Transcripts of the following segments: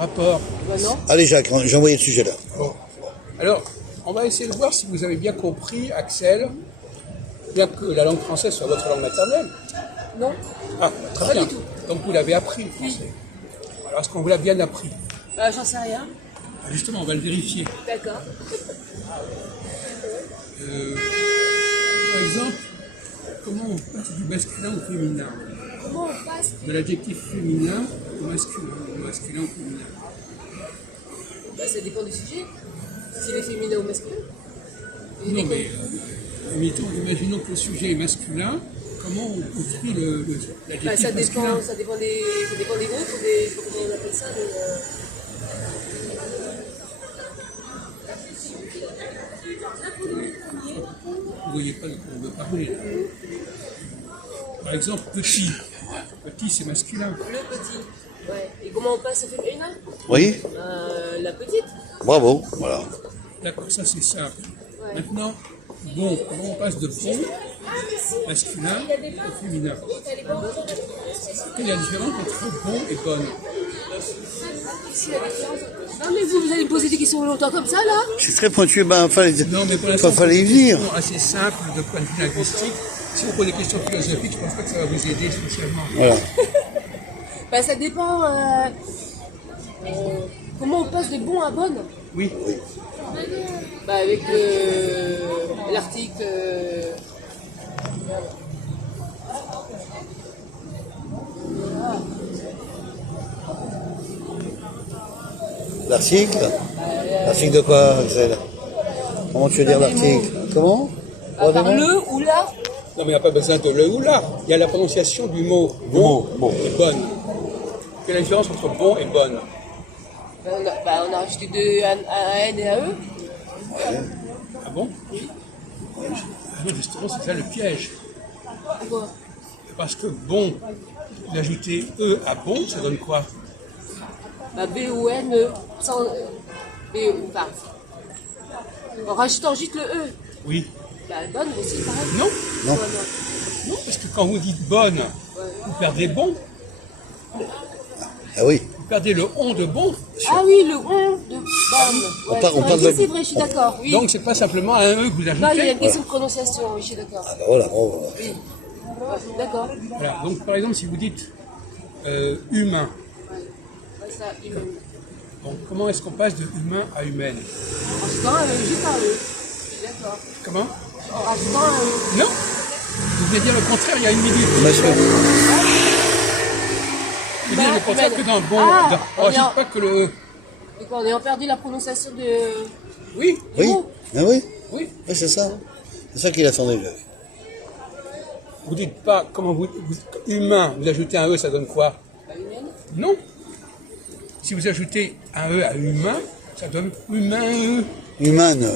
Rapport. Ben non. Allez Jacques, j'ai envoyé le sujet là. Bon. Alors, on va essayer de voir si vous avez bien compris, Axel, bien que la langue française soit votre langue maternelle. Non. Ah, très Pas bien. du tout. Donc vous l'avez appris, le français. Alors, est-ce qu'on vous l'a bien appris? J'en sais rien. Justement, on va le vérifier. D'accord. Par exemple, comment on passe du masculin au féminin? Comment on passe? De l'adjectif féminin au masculin, au féminin. Ça dépend du sujet. S'il est féminin ou masculin. Non, mais imaginons que le sujet est masculin, comment on construit l'adjectif Ça masculin? ça dépend des groupes ou des. Comment on appelle ça Vous voyez pas de quoi on veut parler. Par exemple, petit. Petit, c'est masculin. Le petit. Ouais. Et comment on passe au féminin? Oui, La petite. bravo, voilà. D'accord, ça c'est simple. Ouais. Maintenant, bon, comment on passe de bon, masculin, au féminin? Quelle est la différence entre bon et bonne? Non mais vous allez me poser des questions longtemps comme ça là? C'est très pointu, fallait, Non, mais pour l'instant, fallait y c'est venir. une question assez simple de point de vue linguistique. Si on pose des questions philosophiques, je ne pense pas que ça va vous aider spécialement. Voilà. Ça dépend. Comment on passe de bon à bonne? Oui. Avec l'article. L'article L'article de quoi, Axel? Comment tu veux dire l'article? Comment? Par le ou la. Non, mais il n'y a pas besoin de le ou là. Il y a la prononciation du mot bon et bonne. Quelle est la différence entre bon et bonne? On a rajouté un N et un E. Ah bon? Oui. Justement, c'est ça le piège. Pourquoi? Parce que bon, d'ajouter E à bon, ça donne quoi? B-O-N-E. Sans B ou pas. En rajoutant juste le E. Oui. Bonne aussi, pareil. Non? Non. Non, parce que quand vous dites bonne, vous perdez bon. Ah oui. Vous perdez le on de bon. Ah oui, le on de bonne. On parle Oui, de- c'est vrai, je suis d'accord. Oui. Donc c'est pas simplement un E que vous Non, il y a ajoutez. une question de prononciation, oui, je suis d'accord. Ah voilà, bravo. Oui. D'accord. Voilà. Donc par exemple, si vous dites humain, Ça, humain. donc comment est-ce qu'on passe de humain à humaine? En rajoutant juste un E. Je suis d'accord. Comment? En rajoutant un E. Non. Vous venez dire le contraire il y a une minute. Monsieur. Vous venez dire le contraire que dans bon. on Je est en- dis pas que le E. Donc on a perdu la prononciation de. Oui. Oui. Ah oui. Oui. Oui, c'est ça. C'est ça qu'il attendait, Jacques. Vous dites pas comment humain, vous ajoutez un E, ça donne quoi? Humaine. Non. Si vous ajoutez un E à humain, ça donne humain E. Humane.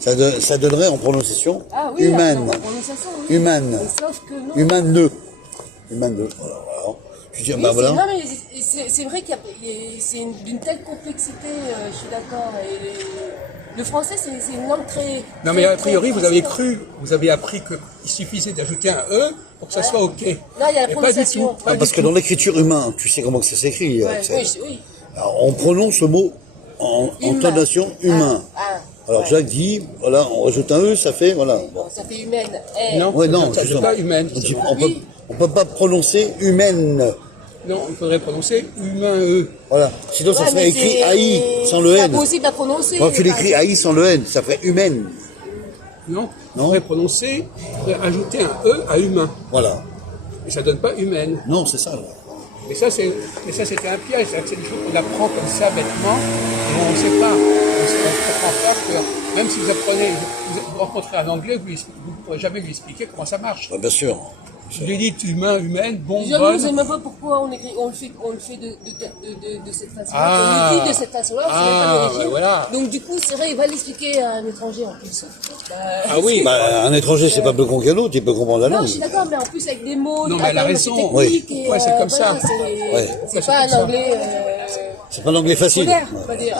Ça donnerait en prononciation Ah oui, humaine. la prononciation, oui. Humane. Mais sauf que non. Humane. Humane. Voilà. Je dis, Oui, voilà. non, mais c'est vrai c'est d'une telle complexité, je suis d'accord. Et le français, c'est une langue très. Non mais a très priori, vous avez facile. vous avez appris qu'il suffisait d'ajouter un E pour que ça soit OK. Non, il y a la Et pas du prononciation. tout. Ah, parce que dans l'écriture humain, tu sais comment que ça s'écrit. Ouais, Axel. oui. Alors, on prononce le mot en Humain. tonation humain. Alors ouais. Jacques dit, voilà, on rajoute un E, ça fait, voilà. Bon. Bon, ça fait humaine. Non, Ouais, non, ça ne justement. pas humaine. On peut pas prononcer humaine. Non, il faudrait prononcer humain E. Voilà. Sinon, ça Ouais, serait mais écrit c'est- AI sans le C'est N. impossible à prononcer. Quand tu l'écris AI sans le N, ça fait humaine. Non, il Non. faudrait prononcer, il faudrait ajouter un E à humain. Voilà. Et ça donne pas humaine. Non, c'est ça. Là. Mais ça, c'était un piège. C'est des choses qu'on apprend comme ça bêtement. Et on ne sait pas. On ne comprend pas que même si vous apprenez, vous rencontrez un Anglais, vous ne pourrez jamais lui expliquer comment ça marche. Ouais, bien sûr. Vous lui dites humain, humaine, bon, Je ne sais bonne. même pas pourquoi on le fait de cette façon-là. Ah. On le dit de cette façon-là, c'est même Ah, pas d'origine. bah voilà. Donc du coup, c'est vrai, il va l'expliquer à un étranger en plus. Ah oui, Bah, un étranger, c'est pas plus con qu'un autre, il peut comprendre la Non, langue. je suis d'accord, mais en plus avec des mots, Non, des mais elle a terminologies raison. techniques Oui. et, Ouais, c'est comme ça. Ouais. C'est Pourquoi pas c'est un comme ça anglais C'est pas l'anglais facile. scolaire, on va dire.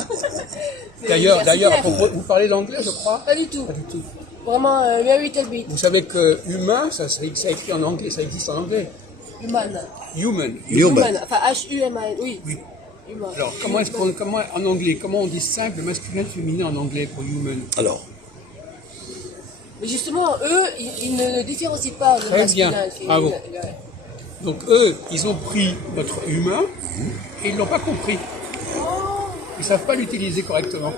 C'est D'ailleurs, universitaire. vous parlez l'anglais, je crois? Pas du tout. Pas du tout. Vraiment, very little bit. Vous savez que humain, ça écrit en anglais, ça existe en anglais. Human. Human. Human. Enfin, H-U-M-A-N, oui. Oui. Humain. Alors, comment en anglais, comment on distingue le masculin et le féminin en anglais pour human? Alors, Mais justement, eux, ils ne différencient pas le Très bien. masculin et le féminin. Bravo. Ouais. Donc eux, ils ont pris notre humain et ils l'ont pas compris. Ils savent pas l'utiliser correctement.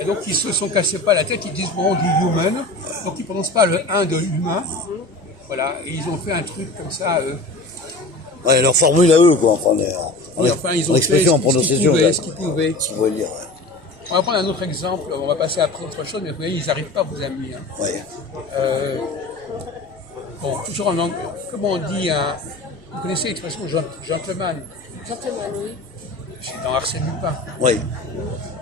Et donc ils se sont cassés pas la tête, ils disent bon, on dit human, donc ils prononcent pas le 1 de humain. Voilà, et ils ont fait un truc comme ça. ouais, leur formule à eux, quoi. Enfin, Enfin, ils ont fait expression, en ce qu'ils prononciation. pouvaient, là. ce qu'ils pouvaient. Ce qu'ils pouvaient dire, On va prendre un autre exemple, on va passer après autre chose, mais vous voyez, ils n'arrivent pas à vous amener. Hein. ouais. Bon, toujours en anglais, comment on dit vous connaissez l'expression gentleman? Gentleman, oui. C'est dans Arsène Lupin. Oui.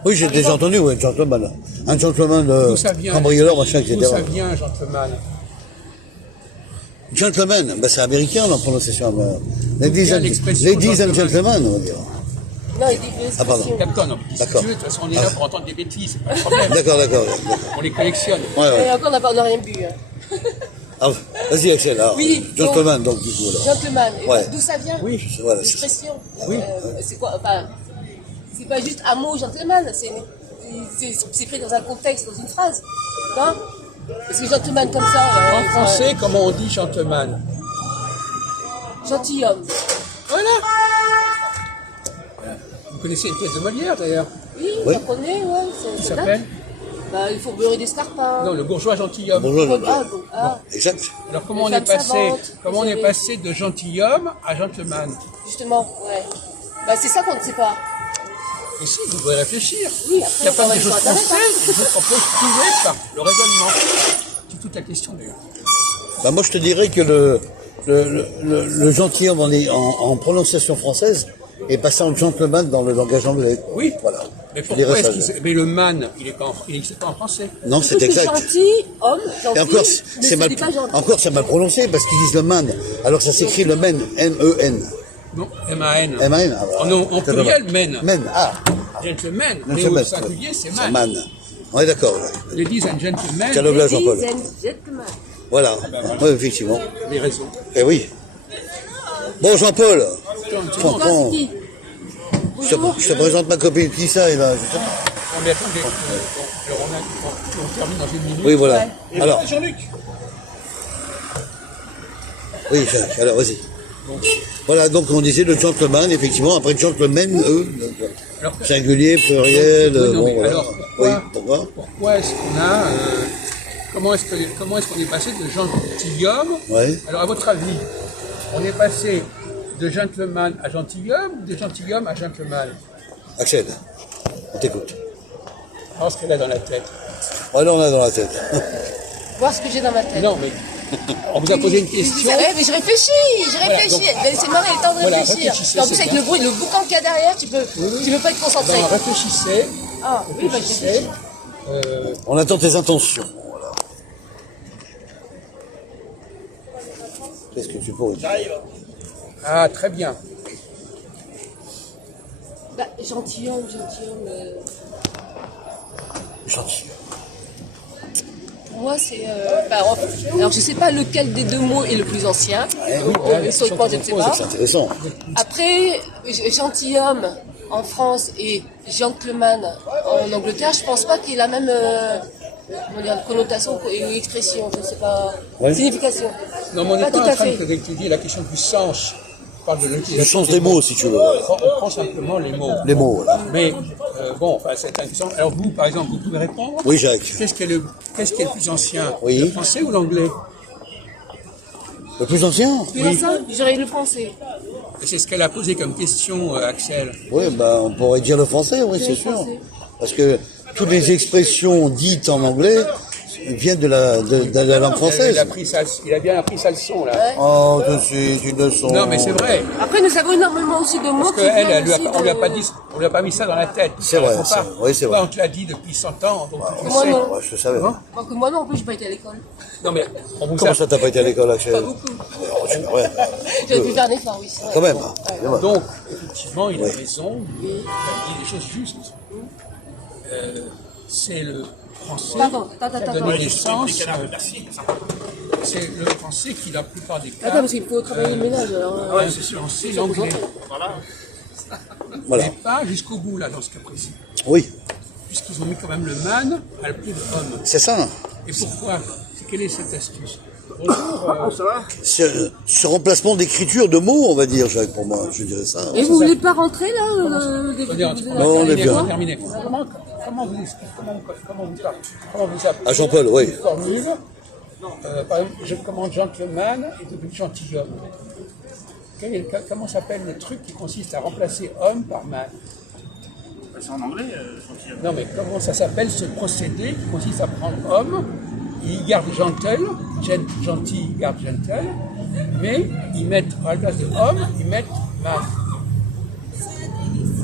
Oui, j'ai déjà entendu, ouais, gentleman. Un gentleman D'où ça vient? cambrioleur, machin, etc. D'où ça vient, gentleman? Gentleman, ben c'est américain, la prononciation. Ladies bien and, l'expression ladies and gentleman. gentlemen, on va dire. Non, il dit Ah, pardon. l'expression. D'accord, non. Si D'accord. tu veux, de toute façon, on est là pour entendre des bêtises, c'est pas un problème. D'accord, d'accord. On les collectionne. Ouais, ouais. Et encore, on n'a rien bu. Hein. Ah, vas-y, Axel, alors. Oui, Gentleman, donc, du coup, alors. Gentleman. Et Ouais. d'où ça vient? Oui, voilà, c'est ça. L'expression. Oui. C'est quoi? Enfin, c'est pas juste un mot gentleman, c'est pris dans un contexte, dans une phrase. Non? Parce que gentleman comme ça. En français, comment on dit gentleman? Gentilhomme. Voilà. Vous connaissez une pièce de Molière, d'ailleurs, Oui, Oui. on connaît, ouais. qui C'est s'appelle bah, il faut beurrer des scarpins. Non, le bourgeois gentilhomme. Bonjour, Ah, bon, ah, Exact. Alors, comment Les on est femmes passé, savantes, comment on vous est avez- passé de gentilhomme à gentleman? justement, ouais. Bah, c'est ça qu'on ne sait pas. Et si, vous devez réfléchir. Oui, après, Il y a on pas va des aller choses sur qu'on Internet, sait, des choses qu'on peut trouver par le raisonnement. C'est toute la question, d'ailleurs. Bah, moi, je te dirais que le gentilhomme en prononciation française est passé en gentleman dans le langage anglais. Oui. Voilà. Mais Je pourquoi dirais est-ce ça, qu'il je- s'est- Mais le man, il n'existe pas en français. Non, c'est Parce que exact. gentil, homme, gentil, Et encore, ne c'est mal, dit pas gentil. encore, c'est mal prononcé parce qu'ils disent le man. Alors, ça s'écrit le men, M-E-N. Non, M-A-N. M-A-N. Ah, voilà. En pluriel, men. Men, ah. Gentleman. Mais Gentleman. au singulier, c'est C'est man. man. On est d'accord. Ouais. Ladies and gentlemen, Quel homme là, Ladies Jean-Paul. and gentlemen. Voilà. Oui, effectivement. vous avez raison. Eh oui. Bon, Jean-Paul. Gentleman. Tonton, Qui? je te présente ma copine qui ça, et ben, On est attendez. Bon, alors on termine dans une minute. oui, voilà. Et Alors, voilà, Jean-Luc. oui, Jacques, alors, vas-y. Voilà, donc on disait le gentleman, effectivement, après gentleman, eux, Alors, singulier, pluriel, oui, non, bon, mais voilà. alors, Oui, pourquoi, pourquoi pourquoi est-ce qu'on a... comment est-ce qu'on est passé de gentilhomme? Ouais. Alors, à votre avis, on est passé de gentleman à gentilhomme ou de gentilhomme à gentleman? Axel, on t'écoute. Alors, ce qu'elle a dans la tête. Voilà, on a dans la tête. Voir ce que j'ai dans ma tête. Non, mais on vous a posé une question. Ouais, mais je réfléchis. donc- Laissez-moi le temps de Voilà, réfléchir. réfléchissez, En plus, c'est avec bien. le bruit, le boucan qu'il y a derrière, tu peux pas être concentré. Non, réfléchissez. Ah, oui, bah, je Réfléchissez. réfléchis. On attend tes intentions. Voilà. Qu'est-ce que tu pourrais dire? Ah, très bien. Bah, gentilhomme. Gentil. Pour moi, c'est. Alors, je sais pas lequel des deux mots est le plus ancien. Historiquement, je ne sais pas. C'est intéressant. Après, gentilhomme en France et gentleman en Angleterre, je pense pas qu'il y ait la même comment dire, connotation et expression, je ne sais pas, Ouais. signification. Non, mais on Pas n'est tout pas en à train fait. d'étudier la question du sens. On parle de Le l'utilisation sens des mots, si tu veux. On prend simplement les mots. Les mots, voilà. Mais bon, enfin, c'est intéressant. Alors vous, par exemple, vous pouvez répondre. Oui, Jacques. Qu'est-ce qui est le plus ancien? Oui. Le français ou l'anglais? Le plus ancien? Oui. Ça, j'aurais le français. Et c'est ce qu'elle a posé comme question, Axel. Oui, ben, on pourrait dire le français, oui, c'est Le sûr. français. Parce que toutes les expressions dites en anglais viennent de la langue française. Il a bien appris sa leçon, là. Ouais. Oh, tout de suite, une leçon. Non, mais c'est vrai. Après, nous avons énormément aussi de mots Parce qui qu'elle, viennent aussi on lui a de- pas dit, on lui a pas mis ça dans la tête. C'est vrai, Faut pas. c'est- oui, c'est vrai. On te l'a dit depuis 100 ans, donc tu le Moi, sais. non. Ouais, je le savais. Hein Donc, moi non, en plus, je n'ai pas été à l'école. Non, mais on vous Comment a... ça, t'as pas été à l'école, Axel? Pas beaucoup. Oh, ouais. J'aurais pu faire un effort, oui. c'est vrai. Quand même. Ouais. Donc, effectivement, il a Oui. raison, il a dit des choses justes. C'est le français Pardon, attends, qui a attends. donné naissance. C'est le français qui, dans la plupart des cas, Attends, parce qu'il faut travailler le ménage. Alors, a influencé l'anglais. Voilà. Mais pas jusqu'au bout, là, dans ce cas précis. Oui, Puisqu'ils ont mis quand même le man à la place de homme. c'est ça. Et pourquoi? Quelle est cette astuce? Bonjour. Ce remplacement d'écriture de mots, on va dire, Jacques, pour moi, je dirais ça. Et vous voulez pas rentrer là Non, on est bien. Terminé. Comment vous expliquez, comment vous appelez Ah, Jean-Paul, oui. une formule, par exemple, je commande gentleman et devenu gentilhomme. Comment s'appellent les trucs qui consistent à remplacer homme par man? C'est en anglais, gentilhomme. Non, mais comment ça s'appelle ce procédé qui consiste à prendre homme, ils gardent gentil, ils gardent gentle, mais ils mettent, à la place de homme, ils mettent man.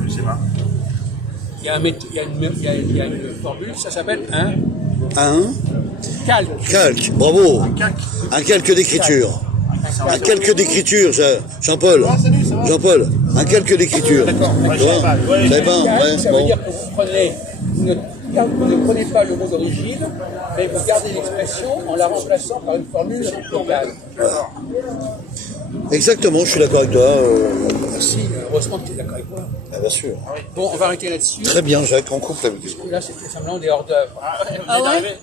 Je sais pas. Il y a une formule, ça s'appelle un Un calque. calque, bravo. Calque. Un calque d'écriture. Un calque d'écriture, Jean-Paul. Jean-Paul, un calque d'écriture. D'accord. Ouais, je sais pas. Ouais, Vous savez pas, Calque, ouais, ça veut bon. dire que vous ne prenez pas le mot d'origine, mais vous gardez l'expression en la remplaçant par une formule locale. Exactement, je suis d'accord avec toi. Merci, heureusement que tu es d'accord avec moi. Ah, bien sûr. Bon, on va arrêter là-dessus. Très bien, Jacques, on coupe la musique. Là, c'était simplement des hors-d'œuvre. Ah ouais?